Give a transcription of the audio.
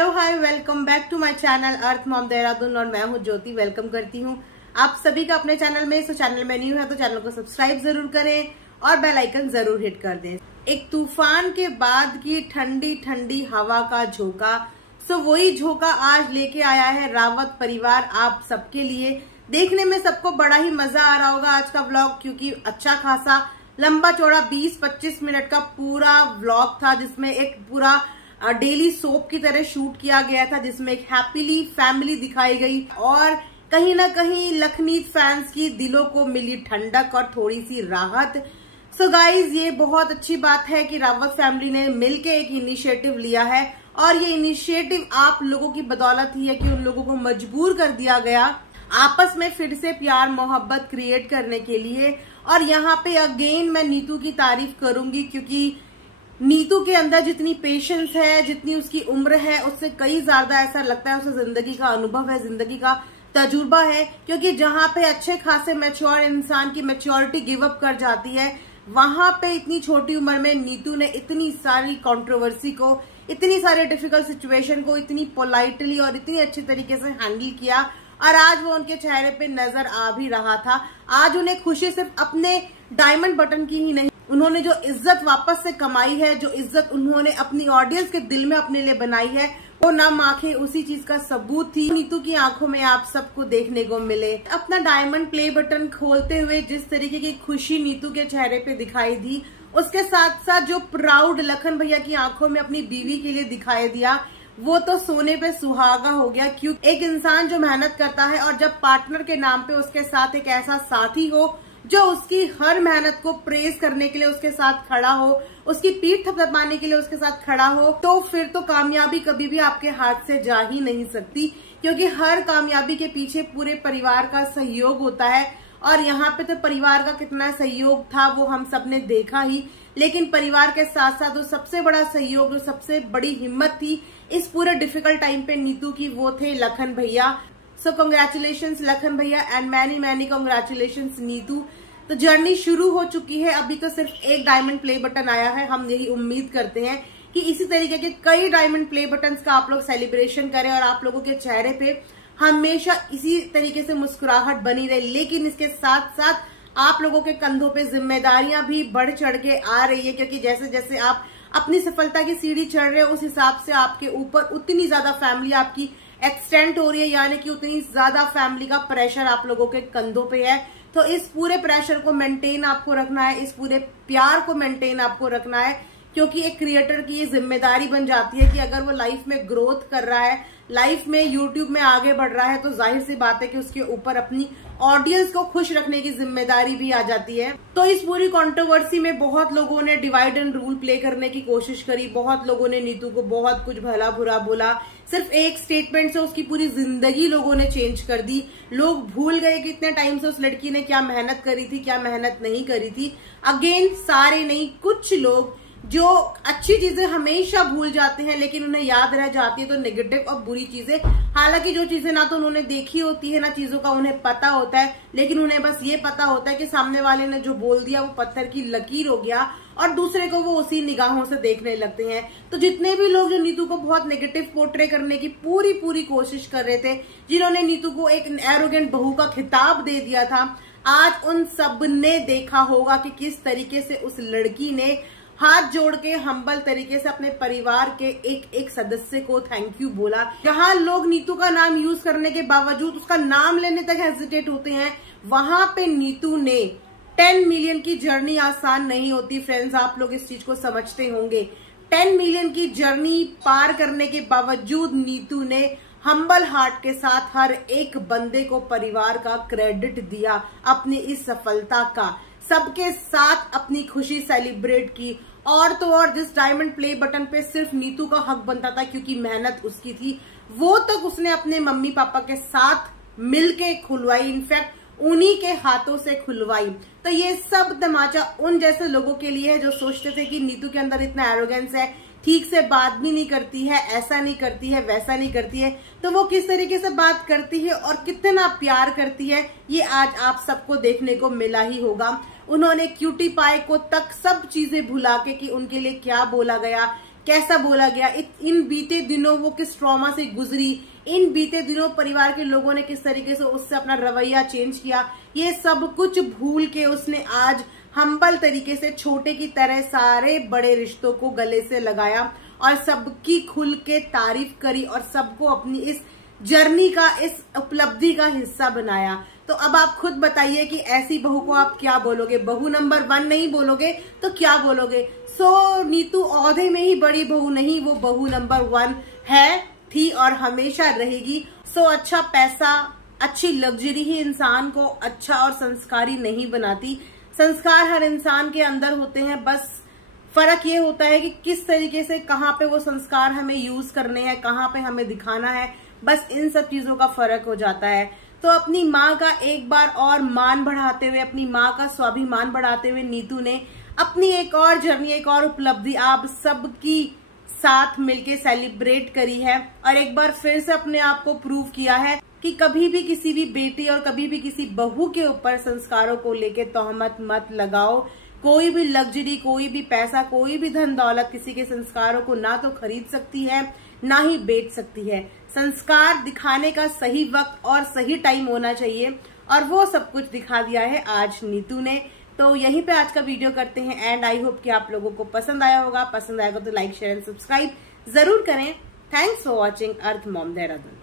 Hello hi, welcome back to my channel earth mom Dehradun और मैं हूं ज्योति। वेलकम करती हूं आप सभी का अपने चैनल में। सो चैनल में न्यू है तो चैनल को सब्सक्राइब जरूर करें और बेल आइकन जरूर हिट कर दें। एक तूफान के बाद की ठंडी ठंडी हवा का झोंका, सो वही झोंका आज लेके आया है रावत परिवार आप सबके लिए। देखने में सबको बड़ा ही मजा आ रहा होगा आज का व्लॉग, क्योंकि अच्छा खासा लंबा चौड़ा 20-25 मिनट का पूरा व्लॉग था, जिसमें एक पूरा डेली सोप की तरह शूट किया गया था, जिसमें एक हैप्पीली फैमिली दिखाई गई और कहीं ना कहीं लखनीत फैंस की दिलों को मिली ठंडक और थोड़ी सी राहत। सो गाइज, ये बहुत अच्छी बात है कि रावत फैमिली ने मिलके एक इनिशिएटिव लिया है और ये इनिशिएटिव आप लोगों की बदौलत ही है कि उन लोगों को मजबूर कर दिया गया आपस में फिर से प्यार मोहब्बत क्रिएट करने के लिए। और यहाँ पे अगेन मैं नीतू की तारीफ करूंगी, क्योंकि नीतू के अंदर जितनी पेशेंस है, जितनी उसकी उम्र है, उससे कई ज्यादा ऐसा लगता है उसे जिंदगी का अनुभव है, जिंदगी का तजुर्बा है। क्योंकि जहाँ पे अच्छे खासे मैच्योर इंसान की मैच्योरिटी गिव अप कर जाती है, वहां पे इतनी छोटी उम्र में नीतू ने इतनी सारी कंट्रोवर्सी को, इतनी सारे डिफिकल्ट सिचुएशन को इतनी पोलाइटली और इतनी अच्छी तरीके से हैंडल किया और आज वो उनके चेहरे पे नजर आ भी रहा था। आज उन्हें खुशी सिर्फ अपने डायमंड बटन की ही नहीं, उन्होंने जो इज्जत वापस से कमाई है, जो इज्जत उन्होंने अपनी ऑडियंस के दिल में अपने लिए बनाई है, वो नम आंखें उसी चीज का सबूत थी। नीतू की आंखों में आप सबको देखने को मिले। अपना डायमंड प्ले बटन खोलते हुए जिस तरीके की खुशी नीतू के चेहरे पे दिखाई दी, उसके साथ साथ जो प्राउड लखन भैया की आंखों में अपनी बीवी के लिए दिखाई दिया, वो तो सोने पे सुहागा हो गया। क्योंकि एक इंसान जो मेहनत करता है और जब पार्टनर के नाम पे उसके साथ एक ऐसा साथी हो जो उसकी हर मेहनत को प्रेज करने के लिए उसके साथ खड़ा हो, उसकी पीठ थपथपाने के लिए उसके साथ खड़ा हो, तो फिर तो कामयाबी कभी भी आपके हाथ से जा ही नहीं सकती। क्योंकि हर कामयाबी के पीछे पूरे परिवार का सहयोग होता है और यहाँ पे तो परिवार का कितना सहयोग था वो हम सबने देखा ही। लेकिन परिवार के साथ साथ जो सबसे बड़ा सहयोग, जो सबसे बड़ी हिम्मत थी इस पूरे डिफिकल्ट टाइम पे नीतू की, वो थे लखन भैया। सो कंग्रेचुलेशंस लखन भैया एंड मैनी कंग्रेचुलेशंस नीतू। तो जर्नी शुरू हो चुकी है, अभी तो सिर्फ एक डायमंड प्ले बटन आया है। हम यही उम्मीद करते हैं कि इसी तरीके के कई डायमंड प्ले बटन्स का आप लोग सेलिब्रेशन करें और आप लोगों के चेहरे पे हमेशा इसी तरीके से मुस्कुराहट बनी रहे। लेकिन इसके साथ साथ आप लोगों के कंधों पे जिम्मेदारियां भी बढ़ चढ़ के आ रही है, क्योंकि जैसे जैसे आप अपनी सफलता की सीढ़ी चढ़ रहे हो उस हिसाब से आपके ऊपर उतनी ज्यादा फैमिली आपकी एक्सटेंड हो रही है, यानी कि उतनी ज्यादा फैमिली का प्रेशर आप लोगों के कंधों पे है। तो इस पूरे प्रेशर को मेंटेन आपको रखना है, इस पूरे प्यार को मेंटेन आपको रखना है, क्योंकि एक क्रिएटर की ये जिम्मेदारी बन जाती है कि अगर वो लाइफ में ग्रोथ कर रहा है, लाइफ में यूट्यूब में आगे बढ़ रहा है, तो जाहिर सी बात है कि उसके ऊपर अपनी ऑडियंस को खुश रखने की जिम्मेदारी भी आ जाती है। तो इस पूरी कंट्रोवर्सी में बहुत लोगों ने डिवाइड एंड रूल प्ले करने की कोशिश करी, बहुत लोगों ने नीतू को बहुत कुछ भला बुरा बोला। सिर्फ एक स्टेटमेंट से उसकी पूरी जिंदगी लोगों ने चेंज कर दी। लोग भूल गए कि इतने टाइम से उस लड़की ने क्या मेहनत करी थी, क्या मेहनत नहीं करी थी। अगेन सारे नहीं, कुछ लोग जो अच्छी चीजें हमेशा भूल जाते हैं लेकिन उन्हें याद रह जाती है तो नेगेटिव और बुरी चीजें। हालांकि जो चीजें ना तो उन्होंने देखी होती है ना चीजों का उन्हें पता होता है, लेकिन उन्हें बस ये पता होता है कि सामने वाले ने जो बोल दिया वो पत्थर की लकीर हो गया और दूसरे को वो उसी निगाहों से देखने लगते हैं। तो जितने भी लोग जो नीतू को बहुत नेगेटिव पोर्ट्रे करने की पूरी कोशिश कर रहे थे, जिन्होंने नीतू को एक एरोगेंट बहू का खिताब दे दिया था, आज उन सब ने देखा होगा कि किस तरीके से उस लड़की ने हाथ जोड़ के हम्बल तरीके से अपने परिवार के एक एक सदस्य को थैंक यू बोला। जहां लोग नीतू का नाम यूज करने के बावजूद उसका नाम लेने तक हेजिटेट होते हैं, वहां पे नीतू ने 10 मिलियन की जर्नी आसान नहीं होती फ्रेंड्स, आप लोग इस चीज को समझते होंगे। 10 मिलियन की जर्नी पार करने के बावजूद नीतू ने हम्बल हार्ट के साथ हर एक बंदे को परिवार का क्रेडिट दिया, अपनी इस सफलता का सबके साथ अपनी खुशी सेलिब्रेट की। और तो और जिस डायमंड प्ले बटन पे सिर्फ नीतू का हक बनता था क्योंकि मेहनत उसकी थी, वो तक उसने अपने मम्मी पापा के साथ मिलके खुलवाई, इनफैक्ट उन्हीं के हाथों से खुलवाई। तो ये सब तमाचा उन जैसे लोगों के लिए है जो सोचते थे कि नीतू के अंदर इतना एरोगेंस है, ठीक से बात भी नहीं करती है, ऐसा नहीं करती है, वैसा नहीं करती है, तो वो किस तरीके से बात करती है और कितना प्यार करती है, ये आज आप सबको देखने को मिला ही होगा। उन्होंने क्यूटी पाई को तक सब चीजें भुला के कि उनके लिए क्या बोला गया, कैसा बोला गया, इन बीते दिनों वो किस ट्रॉमा से गुजरी, इन बीते दिनों परिवार के लोगों ने किस तरीके से उससे अपना रवैया चेंज किया, ये सब कुछ भूल के उसने आज हम्बल तरीके से छोटे की तरह सारे बड़े रिश्तों को गले से लगाया और सबकी खुल के तारीफ करी और सबको अपनी इस जर्नी का, इस उपलब्धि का हिस्सा बनाया। तो अब आप खुद बताइए कि ऐसी बहू को आप क्या बोलोगे? बहू नंबर 1 नहीं बोलोगे तो क्या बोलोगे? सो नीतू औहदे में ही बड़ी बहू नहीं, वो बहू नंबर 1 है, थी और हमेशा रहेगी। सो अच्छा पैसा, अच्छी लग्जरी ही इंसान को अच्छा और संस्कारी नहीं बनाती। संस्कार हर इंसान के अंदर होते हैं, बस फर्क ये होता है कि किस तरीके से, कहाँ पे वो संस्कार हमें यूज करने हैं, कहाँ पे हमें दिखाना है, बस इन सब चीजों का फर्क हो जाता है। तो अपनी माँ का एक बार और मान बढ़ाते हुए, अपनी माँ का स्वाभिमान बढ़ाते हुए नीतू ने अपनी एक और जर्नी, एक और उपलब्धि आप सबकी साथ मिलके सेलिब्रेट करी है और एक बार फिर से अपने आप को प्रूव किया है कि कभी भी किसी भी बेटी और कभी भी किसी बहू के ऊपर संस्कारों को लेके तोहमत मत लगाओ। कोई भी लग्जरी, कोई भी पैसा, कोई भी धन दौलत किसी के संस्कारों को ना तो खरीद सकती है, ना ही बेच सकती है। संस्कार दिखाने का सही वक्त और सही टाइम होना चाहिए और वो सब कुछ दिखा दिया है आज नीतू ने। तो यहीं पे आज का वीडियो करते हैं एंड आई होप कि आप लोगों को पसंद आया होगा। पसंद आएगा तो लाइक, शेयर एंड सब्सक्राइब जरूर करें। Thanks for watching earth mom Dehradun.